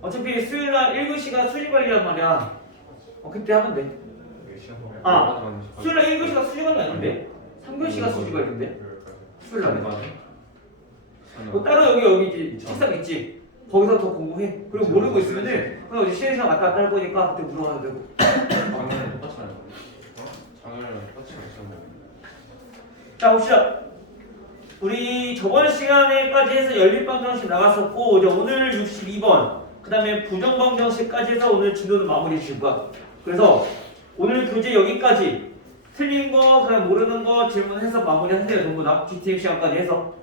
어차피 수요일날 1교시가 수시 관리란 말이야. 그때 하면 돼. 수요일날 1교시가 수시 관리 아닌데? 3교시가 수시 관리인데? 수요일날에. 뭐 따로 여기 책상 있지? 거기서 더 공부해. 그리고 모르고 있으면은 그냥 이제 쉬는 시간 왔다 갔다 할 거니까 그때 물어봐도 되고. 장을 똑같이 하는 거. 장을 똑같이 하는 거. 자 봅시다. 우리 저번 시간에까지 해서 연립방정식 나갔었고 이제 오늘 62번 그 다음에 부정방정식까지 해서 오늘 진도는 마무리 지을 거야. 그래서 오늘 교재 여기까지 틀린 거 그냥 모르는 거 질문해서 마무리하세요. 전부 다 GTX 시간까지 해서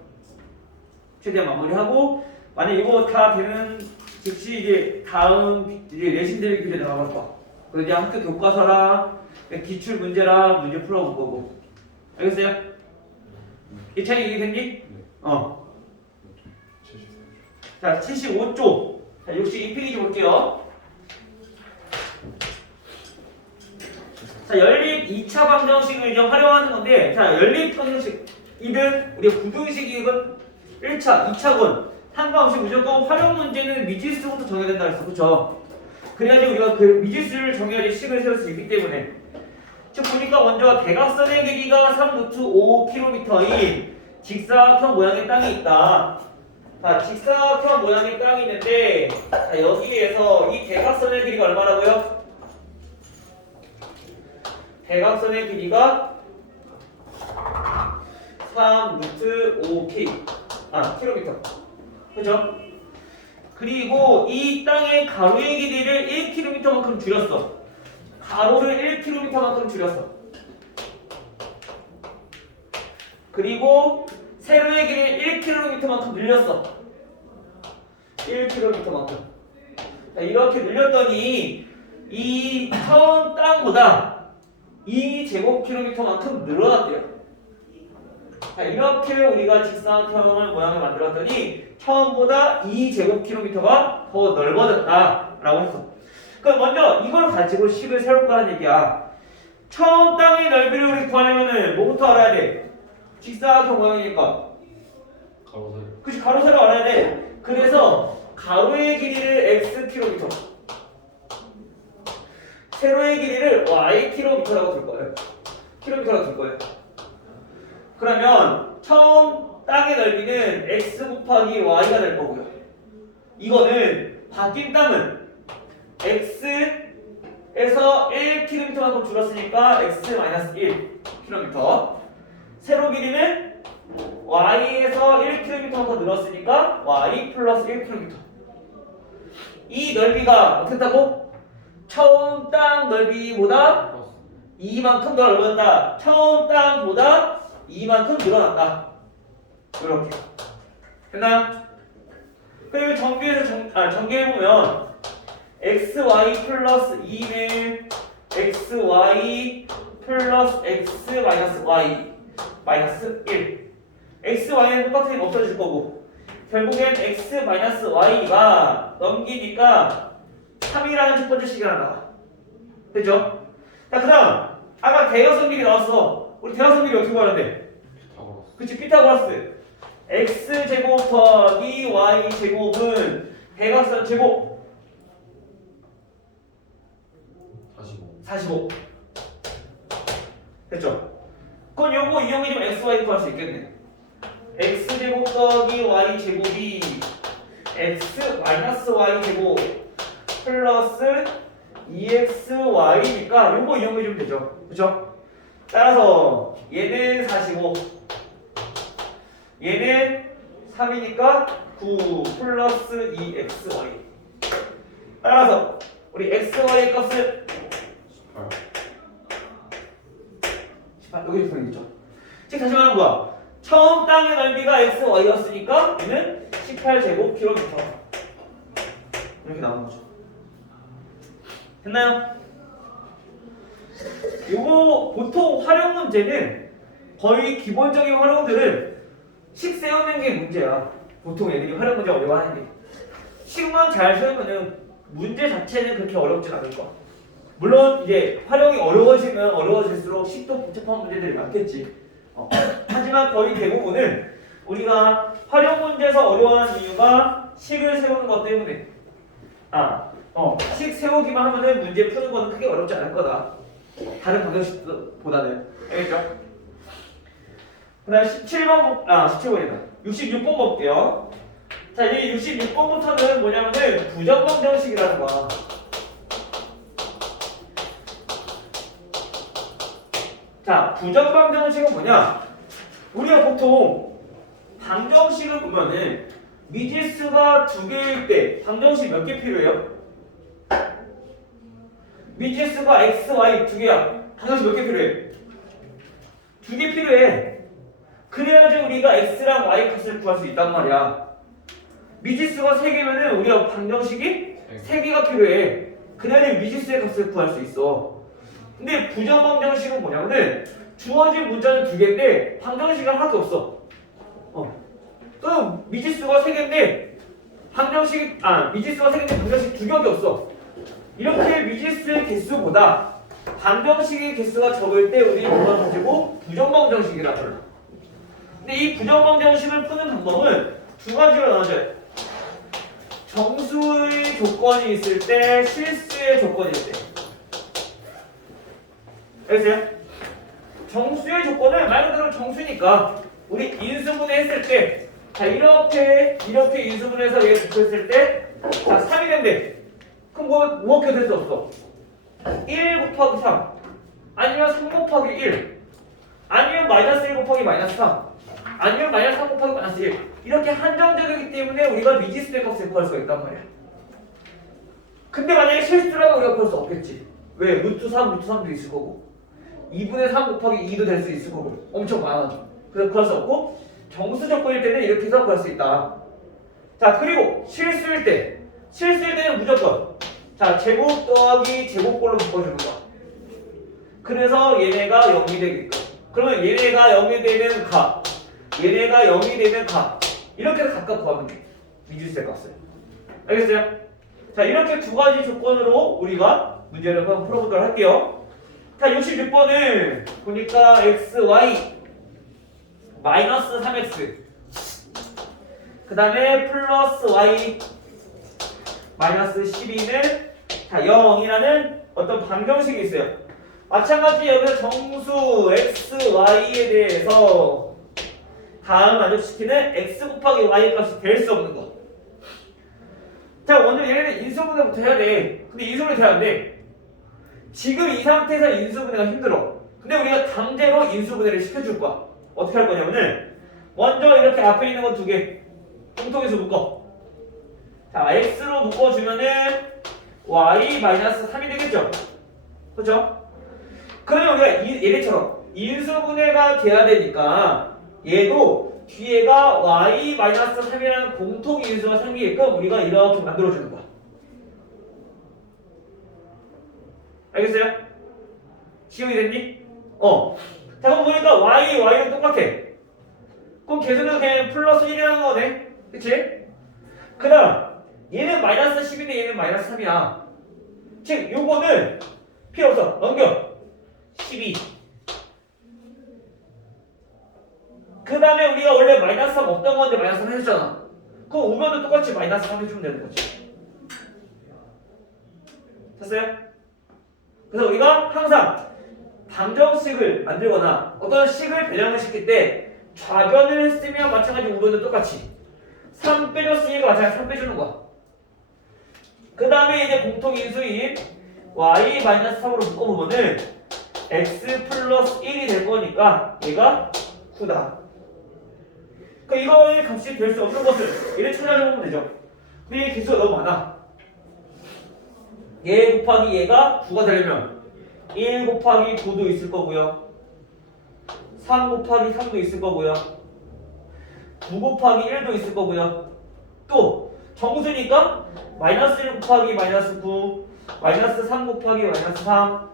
최대한 마무리하고 만약 이거 다 되는 즉시 이제 다음 이제 내신들 교재 나갈 거야. 그래서 이제 학교 교과서랑 기출 문제랑 문제 풀어볼 거고. 알겠어요? 이 차이 이해됐니? 자, 75쪽. 자, 62페이지 볼게요. 자, 연립 2차 방정식을 이제 활용하는 건데, 자, 연립 방정식. 이든 우리가 부등식이건 1차, 2차건 한 방식 무조건 활용 문제는 미지수부터 정해야 된다 했어. 그쵸? 그래야지 우리가 그 미지수를 정해야지 식을 세울 수 있기 때문에. 지금 보니까 먼저 대각선의 길이가 3루트5km인 직사각형 모양의 땅이 있다. 자, 직사각형 모양의 땅이 있는데 자, 여기에서 이 대각선의 길이가 얼마라고요? 대각선의 길이가 3루트5k km. 그죠? 그리고 이 땅의 가로의 길이를 1km만큼 줄였어. 가로를 1km만큼 줄였어. 그리고 세로의 길이를 1km만큼 늘렸어. 1km만큼. 이렇게 늘렸더니 이 처음 땅보다 2제곱킬로미터만큼 늘어났대요. 이렇게 우리가 직사각형을 모양을 만들었더니 처음보다 2제곱킬로미터가 더 넓어졌다라고 했어. 그럼 먼저 이걸 가지고 식을 세울 거라는 얘기야. 처음 땅의 넓이를 우리 구하려면은 뭐부터 알아야 돼? 직사각형 모양이니까. 가로세. 그치, 가로 세로 알아야 돼. 그래서 가로의 길이를 x킬로미터, 세로의 길이를 y킬로미터라고 둘 거예요. 킬로미터라고 둘 거예요. 그러면 처음 땅의 넓이는 x 곱하기 y가 될 거고요. 이거는 바뀐 땅은 x에서 1km만큼 줄었으니까 x-1km. 세로 길이는 y에서 1km만큼 늘었으니까 y 플러스 1km. 이 넓이가 어떻게 했다고? 처음 땅 넓이보다 이만큼 넓어졌다. 처음 땅보다 이만큼 늘어났다. 이렇게. 됐나요? 그리고 전개해보면 xy 플러스 2는 xy 플러스 x 마이너스 y 마이너스 1. xy는 똑같으니 없어질 거고 결국엔 x 마이너스 y가 넘기니까 3이라는 첫 번째 식이 하나 나와. 됐죠? 자, 그 다음 아까 대각선 길이 나왔어. 우리 대각선 길이 어떻게 구하는데? 그치, 피타고라스. x제곱 더하기 y제곱은 대각선 제곱 45. 됐죠? 그건 요거 이용해주면 xy 구할 수 있겠네. x제곱 더하기 y제곱이 x 마이너스 y제곱 플러스 2xy니까 요거 이용해주면 되죠. 그쵸? 따라서 얘는 45, 얘는 3이니까 9 플러스 2xy. 따라서 우리 xy의 값은 18. 여기 보이겠죠? 즉 다시 말하는 거야. 처음 땅의 넓이가 xy였으니까 얘는 18제곱킬로미터. 이렇게 나오는 거죠. 됐나요? 요거 보통 활용 문제는 거의 기본적인 활용들은 식 세우는 게 문제야. 보통 애들이 활용 문제 어려워하는 게. 식만 잘 세우면은 문제 자체는 그렇게 어렵진 않을 거야. 물론 이제 활용이 어려워지면 어려워질수록 식도 복잡한 문제들이 많겠지. 하지만 거의 대부분은 우리가 활용 문제에서 어려워하는 이유가 식을 세우는 것 때문에. 식 세우기만 하면은 문제 푸는 거는 크게 어렵지 않을 거다. 다른 방정식보다는. 알겠죠? 그 다음 17번이다. 66번 볼게요. 자, 이 66번부터는 뭐냐면은 부정방정식이라는 거야. 자, 부정방정식은 뭐냐? 우리가 보통 방정식을 보면은 미지수가 2개일 때 방정식 몇 개 필요해요? 미지수가 x, y 2개야. 방정식 몇 개 필요해? 2개 필요해. 그래야지 우리가 x랑 y 값을 구할 수 있단 말이야. 미지수가 3개면은 우리가 방정식이 3개가 필요해. 그래야지 미지수의 값을 구할 수 있어. 근데 부정방정식은 뭐냐면은 주어진 문자는 2개인데 방정식은 하나도 없어. 또 미지수가 3개인데 미지수가 3개인데 방정식 2개밖에 없어. 이렇게 미지수의 개수보다 방정식의 개수가 적을 때 우리는 그걸 가지고 부정방정식이라고 불러. 근데 이 부정방정식을 푸는 방법은 2가지로 나눠져요. 정수의 조건이 있을 때, 실수의 조건이 있을 때. 알겠어요? 정수의 조건은 말 그대로 정수니까 우리 인수분해 했을 때, 자 이렇게 인수분해해서 얘 곱했을 때, 자 3이 된대. 그럼 뭐밖에 될 수 없어. 1 곱하기 3 아니면 3 곱하기 1 아니면 마이너스 1 곱하기 마이너스 3 아니면 마이너스 3 곱하기 마이너스 1 이렇게 한정적이기 때문에 우리가 미지수의 값을 구할 수가 있단 말이야. 근데 만약에 실수라면 우리가 구할 수 없겠지. 왜? 루트 3, 루트 3도 있을 거고 2분의 3 곱하기 2도 될 수 있을 거고 엄청 많아져. 그래서 구할 수 없고 정수 조건일 때는 이렇게 해서 구할 수 있다. 자 그리고 실수일 때는 무조건 자 제곱 더하기 제곱꼴로 바꿔주는 거야. 그래서 얘네가 0이 되게끔. 그러면 얘네가 0이 되는 값 얘네가 0이 되는 값 이렇게 해서 각각 구하면 돼. 미지수의 값을. 알겠어요? 자 이렇게 2가지 조건으로 우리가 문제를 한번 풀어보도록 할게요. 자 66번을 보니까 x, y 마이너스 3x 그 다음에 플러스 y 마이너스 12는 자 0이라는 어떤 방정식이 있어요. 마찬가지 여기서 정수 x, y에 대해서 다음 만족시키는 x 곱하기 y 값이 될 수 없는 거. 자 먼저 얘네는 인수분해부터 해야 돼. 근데 인수분해 돼야 안 돼. 지금 이 상태에서 인수분해가 힘들어. 근데 우리가 강제로 인수분해를 시켜줄 거야. 어떻게 할 거냐면은 먼저 이렇게 앞에 있는 거 2개 공통에서 묶어. 자 x로 묶어주면은 y 마이너스 3이 되겠죠. 그렇죠? 그러면 우리가 얘네처럼 인수분해가 돼야 되니까 얘도 뒤에가 y 마이너스 3이라는 공통 인수가 생기게끔 우리가 이렇게 만들어주는 거야. 알겠어요? 지우이 됐니? 자 그럼 보니까 y는 똑같아. 그럼 계속해서 그냥 플러스 1이라는 거네. 그치? 그 다음 얘는 마이너스 10인데 얘는 마이너스 3이야. 즉 요거는 필요 없어. 넘겨. 12. 그 다음에 우리가 원래 마이너스 3 없던 건데 마이너스 3 해줬잖아. 그럼 오면도 똑같이 마이너스 3 해주면 되는 거지. 됐어요? 그래서 우리가 항상 방정식을 만들거나 어떤 식을 변형을 시킬 때 좌변을 했으면 마찬가지 우변도 똑같이 3 빼줬으니까 마찬가지 3 빼주는 거야. 그 다음에 이제 공통인수인 y-3으로 묶어보면은 x 플러스 1이 될 거니까 얘가 9다. 그러니까 이거의 값이 될 수 없는 것을 얘를 찾아보면 되죠. 근데 이 개수가 너무 많아. 얘 곱하기 얘가 9가 되려면 1 곱하기 9도 있을 거고요. 3 곱하기 3도 있을 거고요. 9 곱하기 1도 있을 거고요. 또 정수니까 마이너스 1 곱하기 마이너스 9 마이너스 3 곱하기 마이너스 3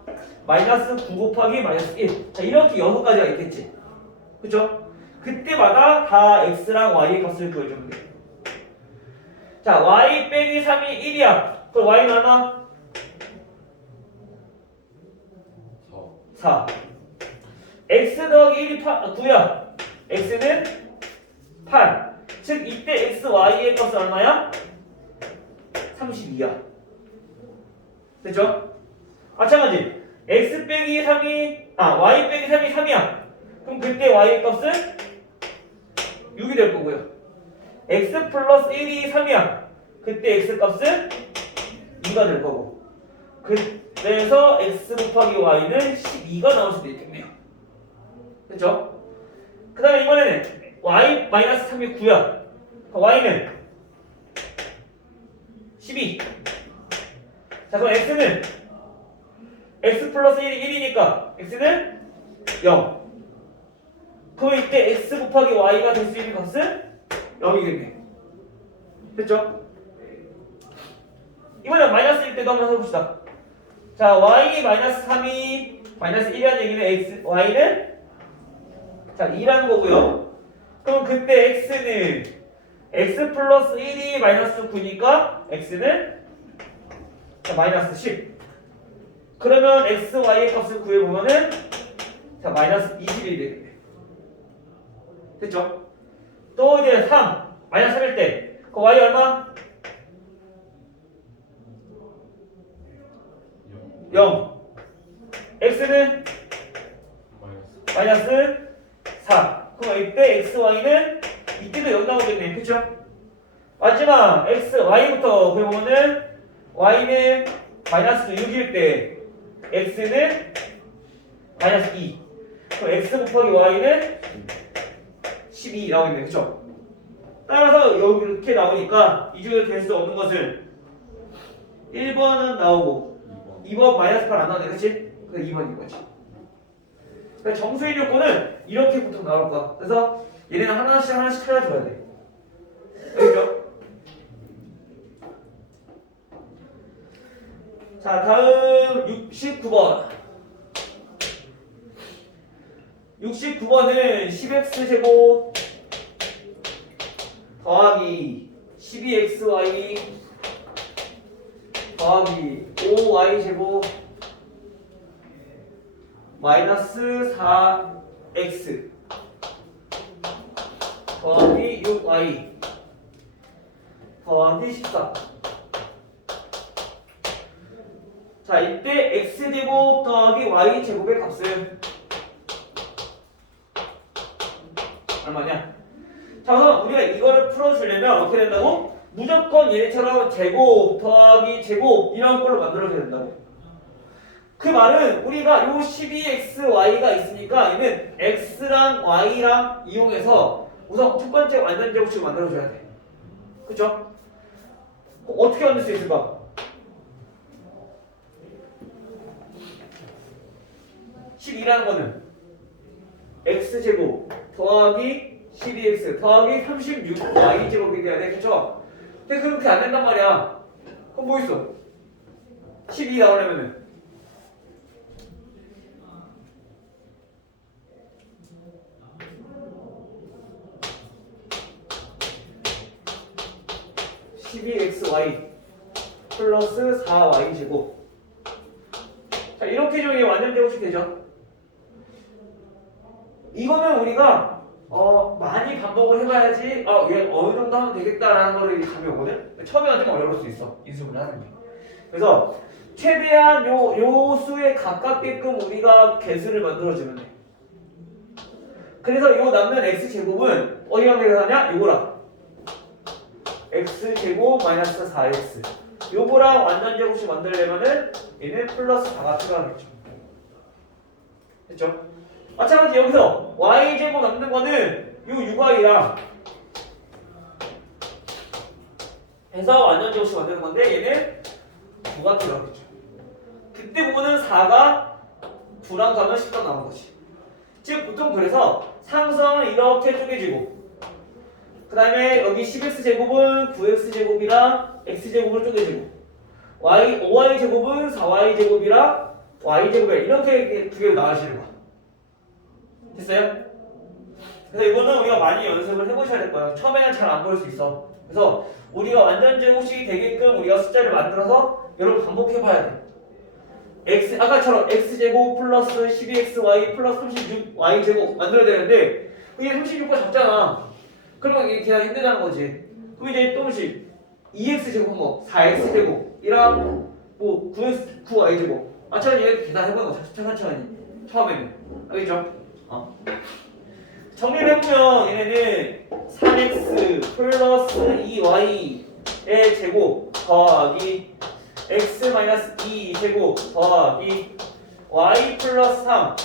마이너스 9 곱하기 마이너스 1 자 이렇게 6가지가 있겠지. 그쵸? 그때마다 다 x랑 y의 값을 구해주면 돼. 자 y 빼기 3이 1이야. 그럼 y는 얼마? 4 x 더하기 1이 9야. x는 8 즉 이때 x, y의 값은 얼마야? 32야. 됐죠? 마찬가지. x 빼기 3이 y 빼기 3이 3이야. 그럼 그때 y 값은 6이 될 거고요. x 플러스 1이 3이야. 그때 x 값은 2가 될 거고. 그래서 x 곱하기 y는 12가 나올 수도 있겠네요. 됐죠? 그 다음에 이번에는 y 마이너스 3이 9야. y는 12. 자, 그럼 x는 x 플러스 1이 1이니까 x는 0. 그럼 이때 x 곱하기 y가 될 수 있는 값은 0이겠네. 됐죠? 이번엔 마이너스 1 때도 한번 해봅시다. 자, y 마이너스 3이 마이너스 1이라는 얘기는 y는 자 2라는 거고요. 그럼 그때 x는 x 플러스 1이 마이너스 9니까 x는 자, 마이너스 10. 그러면 x, y의 값을 구해보면은 자 마이너스 21이 되겠네. 됐죠? 또 이제 3 마이너스 3일 때 그 y 얼마? 0. x는 마이너스 4. 그럼 이때 x, y는 이때도 0 나오겠네. 그쵸? 마지막 x, y부터 그러면은 y는 마이너스 6일 때 x는 마이너스 2. 그럼 x 곱하기 y는 12 나오겠네. 그쵸? 따라서 여기 이렇게 나오니까 이 중에 될 수 없는 것은 1번은 나오고 2번 마이너스 8 안 나오네. 그치? 그래서 2번인 거지. 그러니까 정수의 요건은 이렇게 보통 나올 거야. 그래서 얘네는 하나씩 찾아줘야 돼. 알겠죠? 자, 다음 69번. 69번은 10x제곱 더하기 12xy 더하기 5y제곱 마이너스 4x 더하기 6y 더하기 14. 자, 이때 x제곱 더하기 y제곱의 값은 얼마냐? 자, 그럼 우리가 이거를 풀어주려면 어떻게 된다고? 무조건 얘처럼 제곱 더하기 제곱 이런 걸로 만들어줘야 된다고. 그 말은 우리가 요 12xy가 있으니까 얘는 x랑 y랑 이용해서 우선 첫 번째 완전 제곱식을 만들어줘야 돼. 그쵸? 어떻게 만들 수 있을까? 12라는 거는 x제곱 더하기 12x 더하기 36y제곱이 돼야 돼. 그쵸? 근데 그렇게 안 된단 말이야. 그럼 뭐 있어? 12 나오려면은 12xy 플러스 4y제곱. 자, 이렇게 정리해 완전 제곱식 되죠? 이거는 우리가 많이 반복을 해봐야지 얘 어느 정도 하면 되겠다라는 거를 감이 오거든? 처음에는 좀 어려울 수 있어. 인수분해 하는 게. 그래서 최대한 요 수에 가깝게끔 우리가 개수를 만들어주면 돼. 그래서 요 남는 x제곱은 어디가 계산하냐? 요거랑 x제곱 마이너스 4x 요거랑 완전 제곱식 만들려면은 얘는 플러스 4가 필요하겠죠. 됐죠? 마찬가지 여기서 y제곱 남는 거는 요 6y랑 해서 완전 제곱식 만드는 건데 얘는 9가 필요하겠죠. 그때 보면은 4가 9랑 가면 10가 나오는 거지. 즉 보통 그래서 상수항은 이렇게 쪼개지고 그 다음에 여기 10x제곱은 9x제곱이랑 x제곱으로 쪼개지고 5y제곱은 4y제곱이랑 y제곱이랑 이렇게 두 개로 나누시는 거야. 됐어요? 그래서 이거는 우리가 많이 연습을 해보셔야 될 거예요. 처음에는 잘 안 보일 수 있어. 그래서 우리가 완전 제곱식이 되게끔 우리가 숫자를 만들어서 여러 번 반복해봐야 돼. 아까처럼 x제곱 플러스 12xy 플러스 36y제곱 만들어야 되는데 이게 36가 작잖아. 그러면 이게 계산이 힘들다는 거지. 그럼 이제 조금씩 2x 제곱은 뭐 4x 제곱이랑 뭐 9x 9y 제곱 마찬가지로 이렇게 계산해보는 거 차근차근히 처음에는 알겠죠? 정리를 해보면 얘네는 3x 플러스 2y의 제곱 더하기 x 마이너스 2 제곱 더하기 y 플러스 3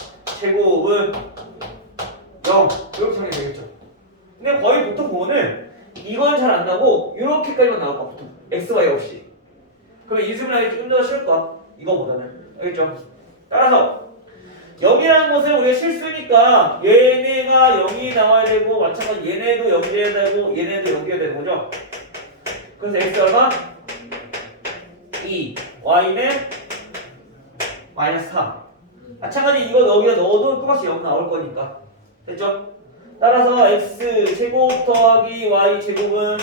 제곱은 0 이렇게 정리가 되겠죠. 근데 거의 보통 보면은 이건 잘 안 나고 이렇게까지만 나올 거야 보통 x, y 없이. 그러면 이수분하기 좀 더 쉬울 거야 이거보다는. 알겠죠? 따라서 0이라는 것은 우리가 실수니까 얘네가 0이 나와야 되고 마찬가지로 얘네도 0이 돼야 되고 얘네도 0이 돼야 되는 거죠. 그래서 x 얼마? 2 y는 마이너스 3 마찬가지 이거 여기다 넣어도 똑같이 0 나올 거니까 됐죠? 따라서 x 제곱 더하기 y 제곱은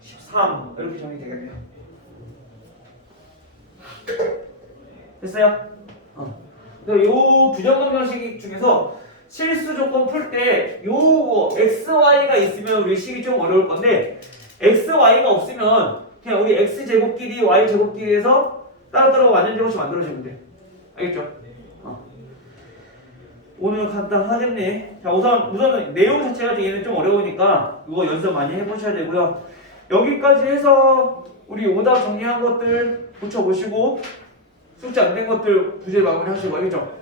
13 이렇게 정리되겠네요. 됐어요? 요 부정방 정식 중에서 실수 조건 풀 때 요거 x, y가 있으면 우리 식이 좀 어려울 건데 x, y가 없으면 그냥 우리 x 제곱끼리 y 제곱끼리 해서 따로따로 완전제곱씩 만들어주면 돼. 알겠죠? 오늘 간단하겠네. 자, 우선은 내용 자체가 얘는 좀 어려우니까 이거 연습 많이 해보셔야 되고요. 여기까지 해서 우리 오답 정리한 것들 붙여보시고 숙제 안 된 것들 부재 마무리 하시고 알겠죠?